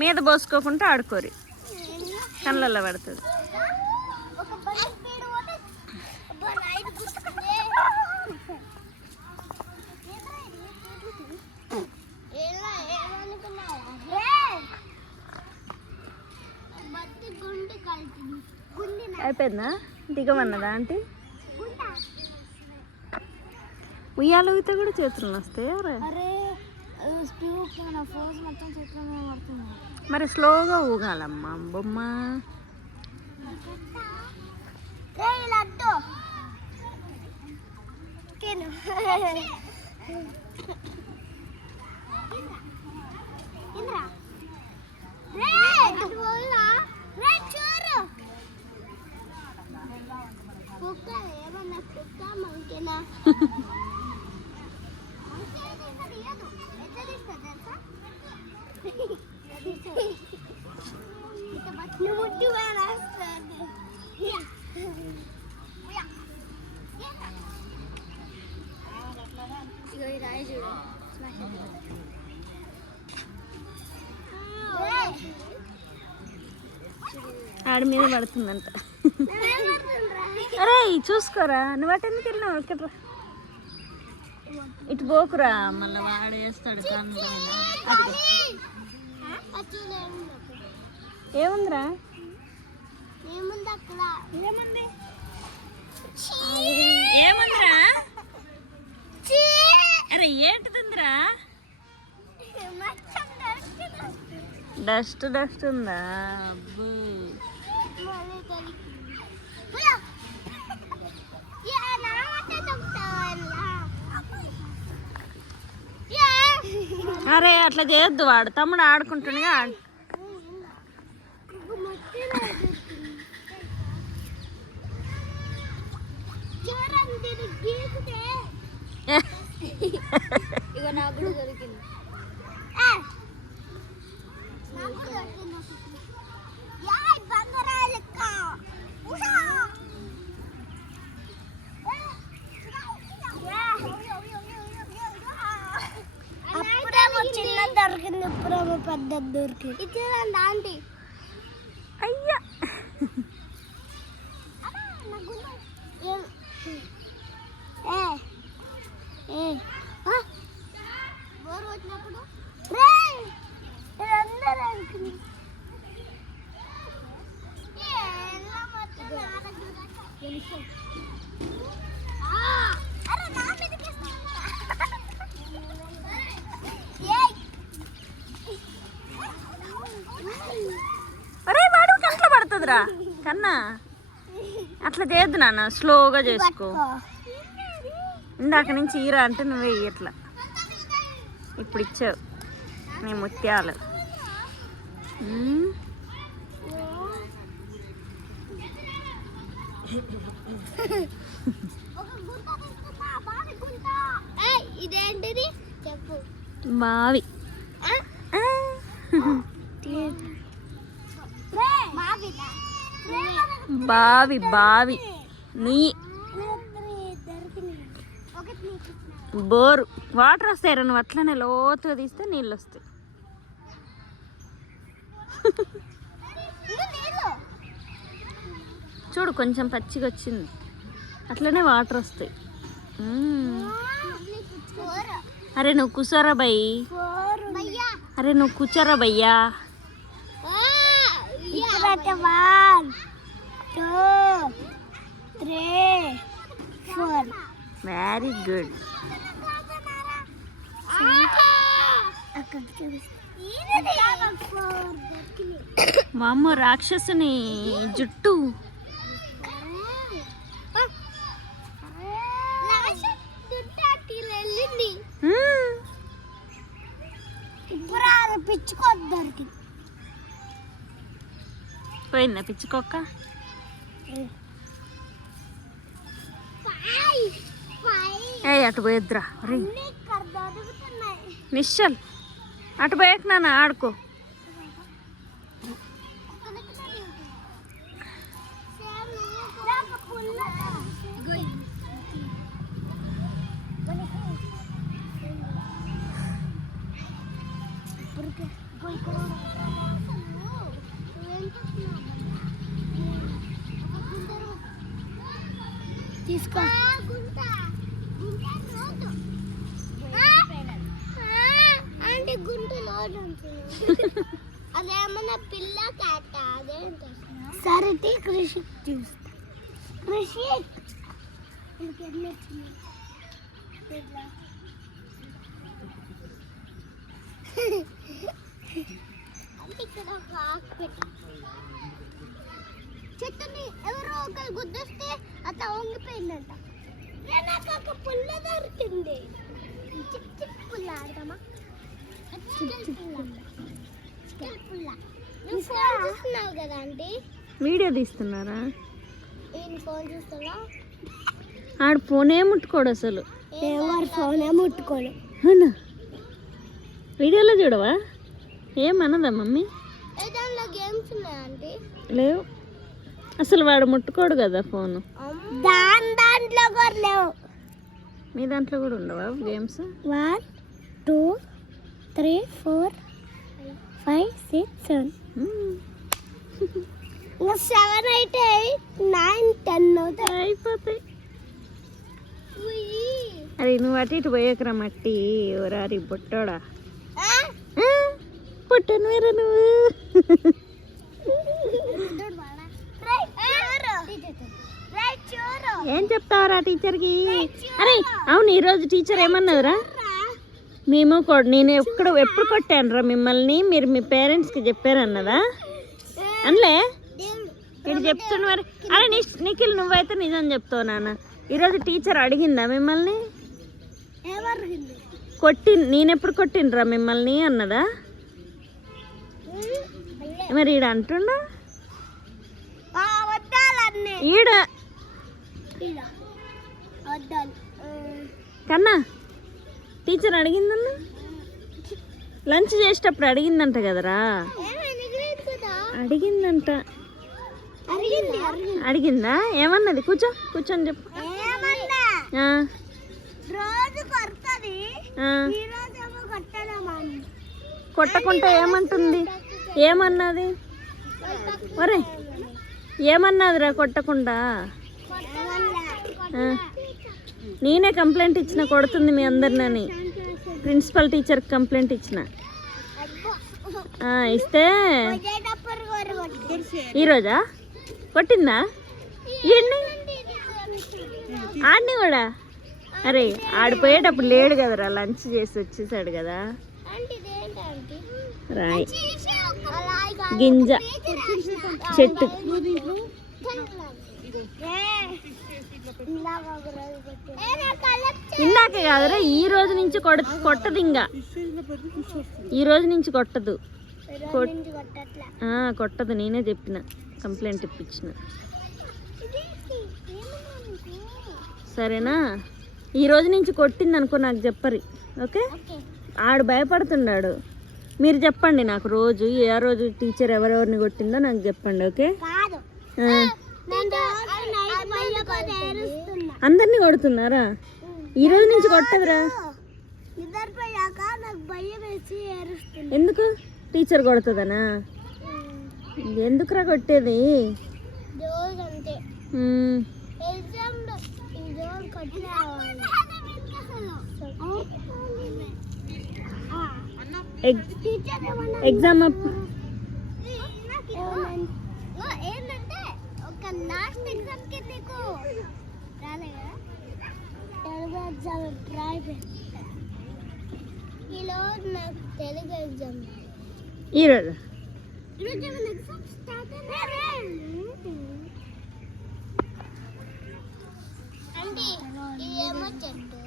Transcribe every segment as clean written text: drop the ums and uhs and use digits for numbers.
మీద పోసుకోకుండా ఆడుకోరి, కళ్ళల్లో పడుతుంది. అయిపోయిందా? దిగమన్నదా ఆంటీ? ఉయ్యాలు ఊగితే కూడా చేతులు వస్తాయి. మరి స్లోగా ఊగాలమ్మా బొమ్మ. ఆడి మీద పడుతుందంట. అరే చూసుకోరా, నువ్వు అటు ఎందుకు వెళ్ళినావు? ఇక్కడ ఇటు పోకురా, మళ్ళీ వాడేస్తాడు కన్ను. ఏముందిరా? ఏముందిరా? అరే ఏంటిదిందిరా? డస్ట్ డస్ట్ ఉందా? అబ్బు అరే అట్లా చేయొద్దు, వాడు తమ్ముడు ఆడుకుంటుండగా. ఇక నాకు కూడా దొరికింది. చిన్న దొరికింది, ఇప్పుడేమో పెద్దది దొరికింది. ఇచ్చేదండి ఆంటీ. అయ్యా బోరు వచ్చినప్పుడు అరే వాడు కంట్లో పడుతుందిరా కన్నా. అట్లా చేయొద్దు నాన్న, స్లోగా చేసుకో. ఇందాక నుంచి ఈరా అంటే నువ్వే ఇట్లా. ఇప్పుడు ఇచ్చావు నీ ముత్యాలు. ఇదేంటిది చెప్పు. బావి. బావి బావి నీ బోరు. వాటర్ వస్తాయి, నువ్వు అట్లనే లోతుగా తీస్తే నీళ్ళు వస్తాయి. చూడు కొంచెం పచ్చిగా వచ్చింది, అట్లనే వాటర్ వస్తాయి. అరే నువ్వు కూర్చోరా భయ్. అరే నువ్వు కూర్చోరా భయ్యా. Very good. వామ్మో రాక్షసుని జుట్టు. పోయిందా పిచ్చుకోక్క? ఏ అటు పోయొద్దురా రే నిశ్చల్, అటు పోయాక నాన్న ఆడుకో. Go. తీసుకో. అంటే గుంట లోడ్ అదేమన్నా పిల్ల కాట అదే సరే కృషి చూస్తా. కృషి ఇక్కడ ఒక ఆకు పెట్టు. చెట్టుని ఎవరో ఒకరు గుద్దేస్తే అత వంగిపోయిందంట. నాకు ఒక పుల్ల దొరికింది. చిప్ చిప్ పుల్ల ఆడతామా? నువ్వు ఫోన్ చూస్తున్నావు కదా ఆంటీ? వీడియో తీస్తున్నారా? నేను ఫోన్ చూస్తున్నా. ఆడు ఫోనే ముట్టుకోడు అసలు. ఎవరు ఫోనే ముట్టుకోడు. అవునా? వీడియోలో చూడవా? ఏమన్నదా మమ్మీ? దాంట్లో గేమ్స్ ఉన్నాయా ఆంటీ? లేవు అసలు, వాడు ముట్టుకోడు కదా ఫోను. దాంట్లో కూడా లేవు. మీ దాంట్లో కూడా ఉండవా గేమ్స్? 1 2 3 4 5 6 7 7 8 9 10 అవుతాయి. అయిపోతాయి. అరే నువ్వు అటు ఇటు పోయేకరా మట్టి ఎవరారి బొట్టోడా. పుట్టను వేరే నువ్వు. ఏం చెప్తావరా టీచర్కి? అరే అవును, ఈరోజు టీచర్ ఏమన్నదిరా? మేము నేను ఎప్పుడు కొట్టానురా మిమ్మల్ని, మీరు మీ పేరెంట్స్కి చెప్పారన్నదా? అనలే ఇటు చెప్తున్నా మరి. అరే నిఖిల్ నువ్వైతే నిజం చెప్తావు నాన్న. ఈరోజు టీచర్ అడిగిందా మిమ్మల్ని? నేనెప్పుడు కొట్టినరా మిమ్మల్ని అన్నదా? మరి ఈడ అంటుండా ఈడ కన్నా టీచర్ అడిగిందన్న. లంచ్ చేసేటప్పుడు అడిగిందంట కదరా? అడిగిందంట. అడిగిందా? ఏమన్నది? కూర్చొని చెప్పు. కొట్టకుంటే ఏమంటుంది? ఏమన్నది? ఒరే ఏమన్నదిరా కొట్టకుండా? నేనే కంప్లైంట్ ఇచ్చిన, కొడుతుంది మీ అందరినని. ప్రిన్సిపల్ టీచర్కి కంప్లైంట్ ఇచ్చిన. ఇస్తే ఈరోజా కొట్టిందా? ఆడిని కూడా. అరే ఆడిపోయేటప్పుడు లేడు కదరా, లంచ్ చేసి వచ్చేసాడు కదా. రాయ్ గింజ చెట్టు ఇందాకే కాదురా, ఈ రోజు నుంచి కొట్టదు. ఇంకా ఈ రోజు నుంచి కొట్టదు. కొట్టదు, నేనే చెప్పిన, కంప్లైంట్ ఇప్పించిన. సరేనా? ఈ రోజు నుంచి కొట్టింది అనుకో నాకు చెప్పరు. ఓకే? ఆడు భయపడుతున్నాడు. మీరు చెప్పండి నాకు రోజు, ఏ రోజు టీచర్ ఎవరెవరిని కొట్టిందో నాకు చెప్పండి. ఓకే? అందరినీ కొడుతున్నారా? ఈ రోజు నుంచి కొట్టదురా. ఎందుకు? టీచర్ కొడుతుందనా? ఎందుకురా కొట్టేది? ఎగ్జామ్ ఏంటంటే ఒక లాస్ట్ ఎగ్జామ్ కి నీకు రాలేదా? తెలుగు ఎగ్జామ్ ట్రై చేస్తా. ఈరోజు నాకు తెలుగు ఎగ్జామ్. ఈరోజు ఎగ్జామ్ స్టార్ట్ అంటే ఏమో చెట్టు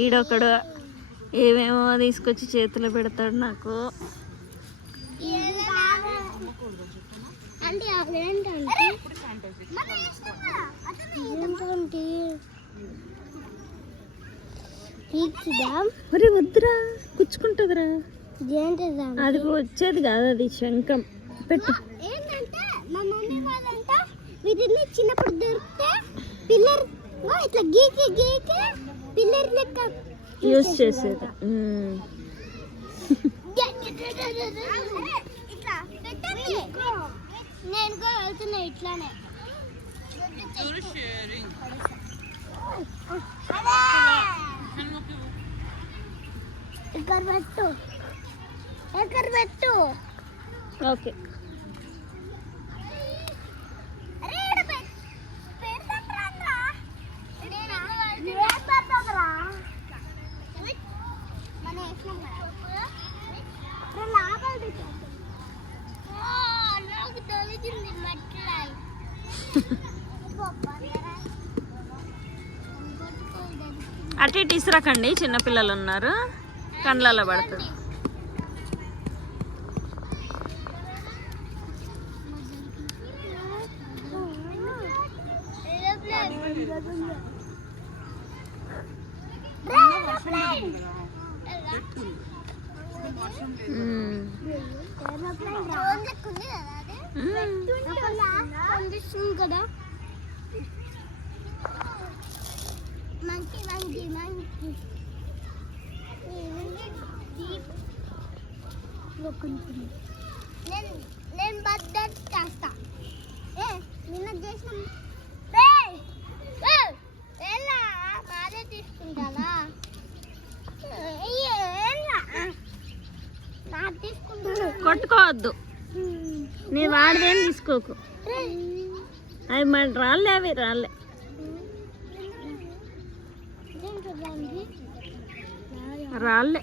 ఈడొకడు ఏమేమో తీసుకొచ్చి చేతిలో పెడతాడు నాకు. మరి వద్దురా, గుచ్చుకుంటుందిరా. అది వచ్చేది కాదు, అది శంఖం. పెట్టు. ఏంటంటే మా మమ్మీ వాళ్ళంట వీటిని చిన్నప్పుడు దొరికితే పిల్లర్ ఇట్లా గీకి పిల్లర్ లెక్క యూజ్ చేసేది. ఇట్లా పెట్టండి. నేను కూడా వెళ్తున్నా ఇట్లానే. ఇక్కడ పెట్టు, ఇక్కడ పెట్టు. ఓకే. అటు ఇటు ఇసురకండి, చిన్నపిల్లలు ఉన్నారు, కండ్లలో పడుతుంది. కదా మంకీ మంకీ మంకీ నేను బర్త్డేట్ చేస్తా. నిన్న చేసిన మాదే తీసుకుంటారా? నా తీసుకుంటా. కొట్టుకోవద్దు, నీ వాడిదేం తీసుకోకు. అవి మన రాళ్ళే, అవి రాళ్ళే. రాళ్ళే.